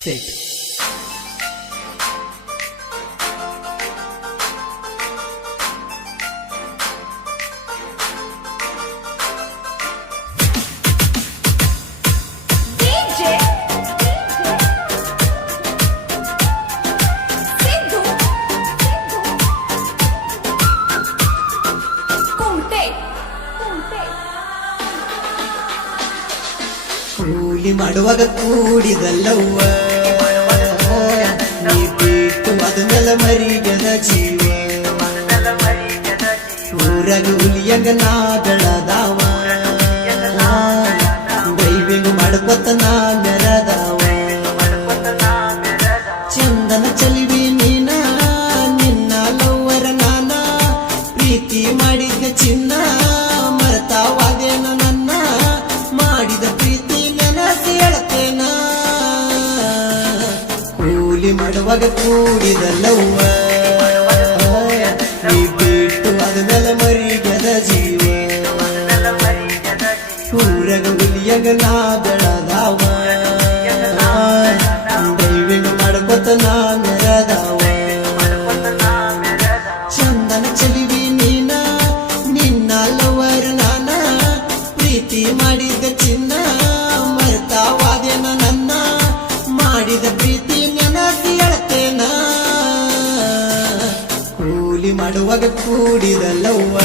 Take. ಕೂಲಿ ಮಾಡುವಾಗ ಕೂಡಿದಲ್ಲವ್ವ ನೀ ಬಿಟ್ಟು ಅದನ್ನೆಲ್ಲ ಮರಿಗದ ಜೀವ ಊರಾಗ ಹುಲಿಯಂಗ ನಾ ಕೂಡಿದ ಲವ್ವ ನೀ ಬಿಟ್ಟು ಅದನ್ನೆಲ್ಲ ಮರಿಗದ ಜೀವ. ಊರಗ ಹುಲಿಯಗ ಕೂಡಿದ ಲವ್ವ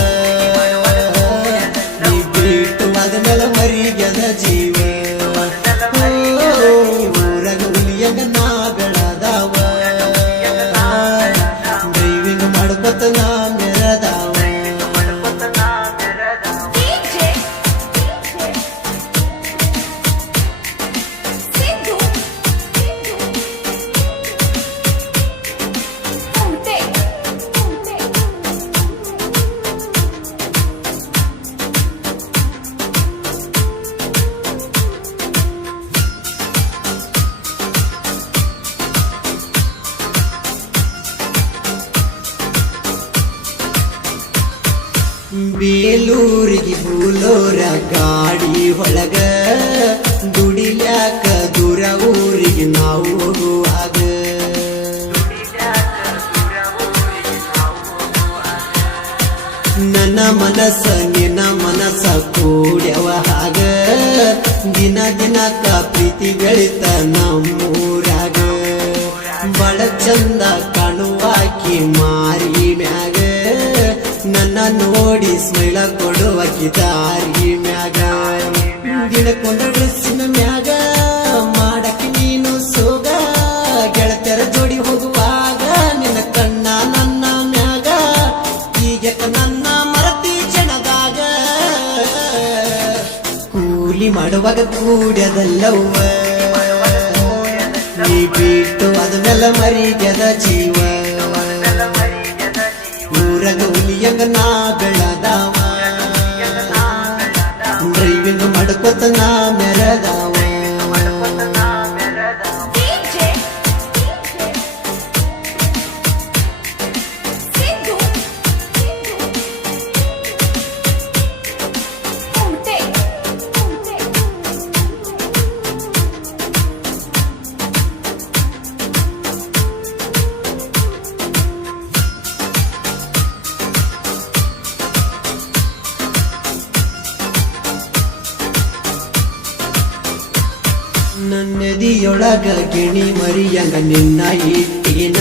ಗಾಡಿ ಒಳಗ ದುಡಿಲ್ಯಾಕ ದೂರ ಊರಿಗೆ ನಾವು ಹೋಗುವಾಗ. ನನ್ನ ಮನಸ್ಸ ನಿನ್ನ ಮನಸ್ಸ ಕೂಡ್ಯವ ಹಾಗ. ದಿನ ದಿನಕ್ಕ ಪ್ರೀತಿ ಬೆಳಿತ ನಮ್ಮೂರಾಗ. ಬಳ ಚಂದ ಕಾಣುವಾಕಿ ನನ್ನ ನೋಡಿ ಸ್ಮೈಲ ಕೊಡುವ ದಾರಿ ಮ್ಯಾಗ. ಗಿಡಕೊಂಡ ಡ್ರೆಸ್ಸಿನ ಮ್ಯಾಗ. ಮಾಡಕ್ಕೆ ನೀನು ಸೋಗ. ಗೆಳತರ ಜೋಡಿ ಹೋಗುವಾಗ ನಿನ್ನ ಕಣ್ಣ ನನ್ನ ಮ್ಯಾಗ. ಈಗ ನನ್ನ ಮರತಿ ಕ್ಷಣದಾಗ ಕೂಲಿ ಮಾಡುವಾಗ ಕೂಡ್ಯದಲ್ಲವ್ವ. ನೀ ಬಿಟ್ಟು ಅದನ್ನೆಲ್ಲ ಮರೀಗದ ಜೀವ. ಡ್ರೈವಿಂಗ್ ಮಾಡ್ಕೊತ ನಾ ಮೆರದಾವ ನನ್ನದಿಯೊಳಗ ಗಿಣಿ ಮರಿಯಂಗ ನಿನ್ನ ಇಟ್ಟಿನ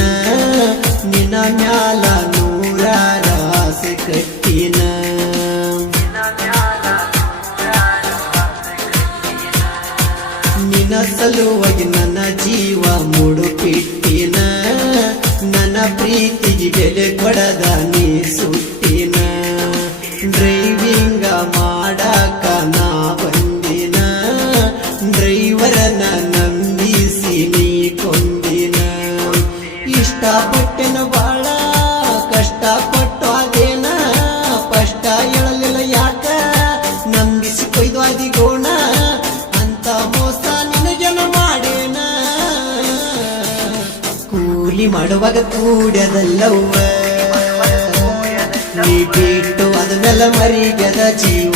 ನಿನ್ನ ಮ್ಯಾಲ ನೂರಾರ ಆಸೆ ಕಟ್ಟಿನ. ನಿನ್ನ ಸಲುವಾಗಿ ಇಷ್ಟಪಟ್ಟೆನ ಬಾಳ, ಕಷ್ಟಪಟ್ಟು ಅದೇನ ಕಷ್ಟ ಹೇಳಲಿಲ್ಲ ಯಾಕ? ನಂಬಿಸಿ ಕೊಯ್ದು ಅದಿಗೋಣ, ಅಂತ ಮೋಸ ನಿನಗೆನ ಮಾಡೇನ? ಕೂಲಿ ಮಾಡುವಾಗ ಕೂಡದಲ್ಲವ ನೀ ಬಿಟ್ಟು ಅದನ್ನೆಲ್ಲ ಮರಿಗದ ಜೀವ.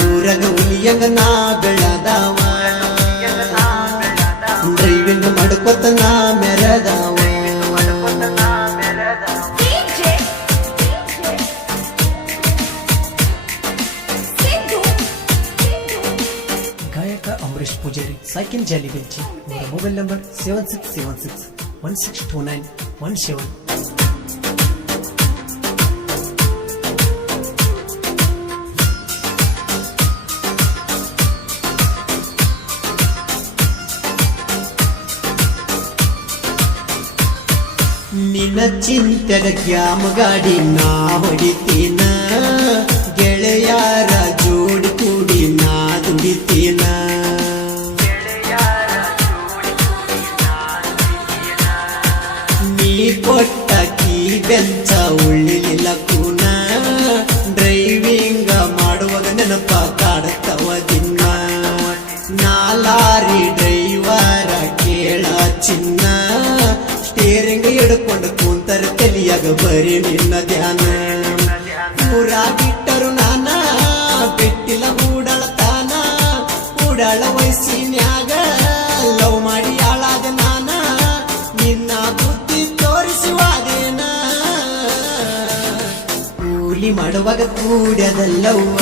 ಊರಗ ಹುಲಿಯಂಗ ನಾ ಬೆಳದಾವ నిన్ను మడుకుతున్నా మెరదావు గాయక అమరీష్ పూజారి సైకిల్ జాలి గురించి mobile number seven six seven six one six two nine one seven. ನಿನ್ನ ಚಿಂತದ ಗ್ಯಾಮ ಗಾಡಿ ನಾ ಹೊಡಿತೀನ? ಗೆಳೆಯಾರ ಜೋಡಿ ಕೂಡಿ ನಾ ದುಡಿತೀನ? ನೀ ಕೊಟ್ಟ ಕೀ ಬೆಂಚ ಉಳ್ಳಿಲಿಲ್ಲ ಕೂನ? ತಲಿಯಾಗ ಬರೀ ನಿನ್ನ ಧ್ಯಾನ. ಊರ ಬಿಟ್ಟರು ನಾನ, ಬಿಟ್ಟಿಲ್ಲ ಮೂಡಳತಾನ. ವಯಸ್ಸಿ ನ್ಯಾಗ ಲವ್ ಮಾಡಿ ಆಳಾದ ನಾನ, ನಿನ್ನ ಬುದ್ಧಿ ತೋರಿಸುವಾದೇನ ಕೂಲಿ ಮಾಡುವಾಗ ಕೂಡ್ಯದಲ್ಲವ್ವ.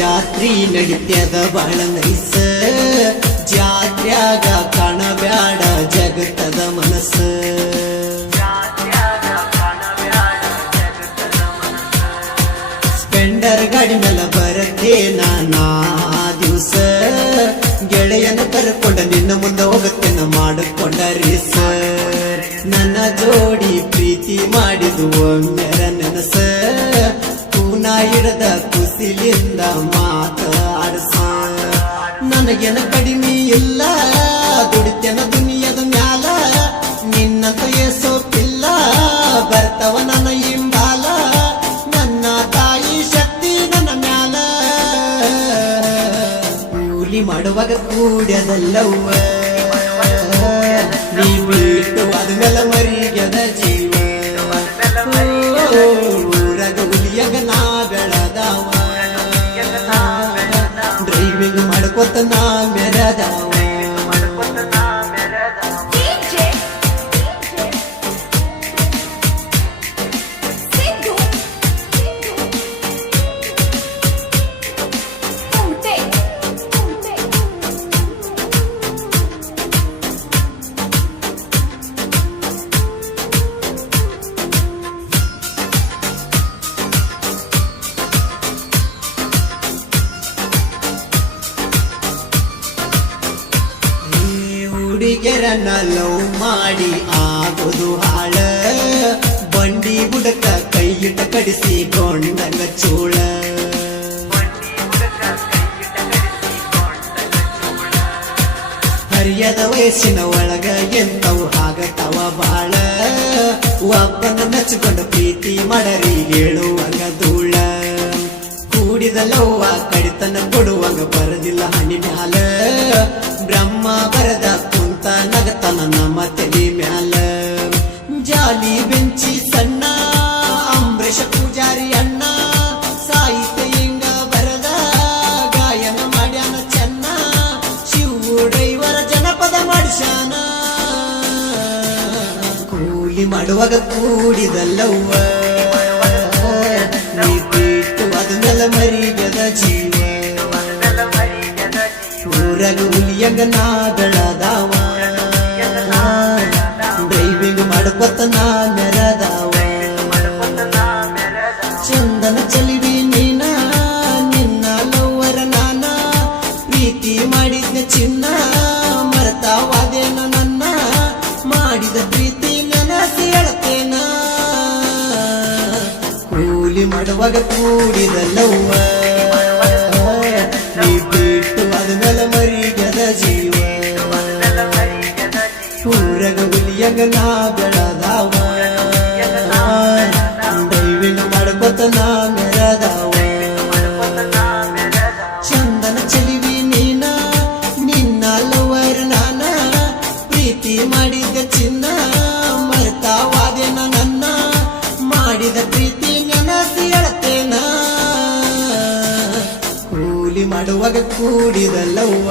ಜಾತ್ರಿ ನಡಿತ್ಯದ ಬಹಳ ನೈಸ. ಜಾತ್ರ್ಯಾಗ ಕಾಣಬ್ಯಾಡ ಜಗತ್ತದ ಮನಸ್ಸ. ಸ್ಪೆಂಡರ್ ಗಾಡಿ ಮೇಲೆ ಬರತ್ತೆ ನಾನಾ ದಿವಸ. ಗೆಳೆಯನ ಕರ್ಕೊಂಡ ನಿನ್ನ ಮುಂದೆ ಹೋಗುತ್ತೇನ ಮಾಡಿಕೊಂಡ ರೀಸ. ನನ್ನ ಜೋಡಿ ಪ್ರೀತಿ ಮಾಡಿದು ಒಮ್ಮೆರ ನೆನಸ. ಹಿಡದ ಕುಸಿಲಿಂದ ಮಾತಾಡಸ ನನಗೇನ ಕಡಿಮೆ ಇಲ್ಲ, ದುಡಿತೇನ ದುನಿಯದ ಮ್ಯಾಲ. ನಿನ್ನಂತ ಏಸೋಪಿಲ್ಲ ಬರ್ತವ ನನ್ನ ಹಿಂಬಾಲ. ನನ್ನ ತಾಯಿ ಶಕ್ತಿ ನನ್ನ ಮ್ಯಾಲ. ಕೂಲಿ ಮಾಡುವಾಗ ಕೂಡ್ಯದಲ್ಲವ್ವ. ನೀ ಬಿಟ್ಟು ಮರಿ ಮರಿಗದ ಜೀವ. ಊರಾಗ ಹುಲಿಯಾಗ ನಾ ಡ್ರೈವಿಂಗ್ ಮಾಡ್ಕೊತ ನಾ ಹುಡುಗಿಯರನ್ನ ಲವ್ ಮಾಡಿ ಆಗೋದು ಹಾಳ ಬಂಡಿ ಬುಡಕ ಕೈಯಿಟ ಕಡಿಸಿ ಕೊಂಡಂಗ ಚೂಳ ಹರಿಯದ ವಯಸ್ಸಿನ ಒಳಗ ಎಂತವು ಆಗತ್ತವ ಬಾಳ ಒಬ್ಬನ ಮೆಚ್ಚಿಕೊಂಡು ಪ್ರೀತಿ ಮಾಡರಿ ಹೇಳುವಂಗ ಧೂಳ ಕೂಡಿದ ಲವ್ವ ಕಡಿತನ ಕೊಡುವಂಗ ಬರದಿಲ್ಲ ಹನಿ ಮ್ಯಾಲ ಬ್ರಹ್ಮ ಬರದ ಮಾಡುವಾಗ ಕೂಡಿದಲ್ಲವ್ವ. ನೀ ಬಿಟ್ಟು ಅದನ್ನೆಲ್ಲ ಮರಿಗದ ಜೀವ. ಊರಾಗ ಹುಲಿಯಂಗ ನಾ ಬೆಳದಾವ ಡ್ರೈವಿಂಗ್ ಮಾಡ್ಕೊತ ನಾ ಮೆರದಾವ ಚಂದನ ಚಲಿವಿ ನೀನ, ನಿನ್ನ ಲವ್ವರ ನಾನ. ಪ್ರೀತಿ ಮಾಡಿದ್ನ ಚಿನ್ನ. ಕೂಡಿದ ಲವ್ವ ನೀ ಬಿಟ್ಟು ಅದ್ಮೇಲೆ ಮರಿಗದ ಜೀವ ಊರಗ ಹುಲಿಯಂಗ ನಾ ಬೆಳ ಮಾಡುವಾಗ ಕೂಡಿದಲ್ಲವ್ವ.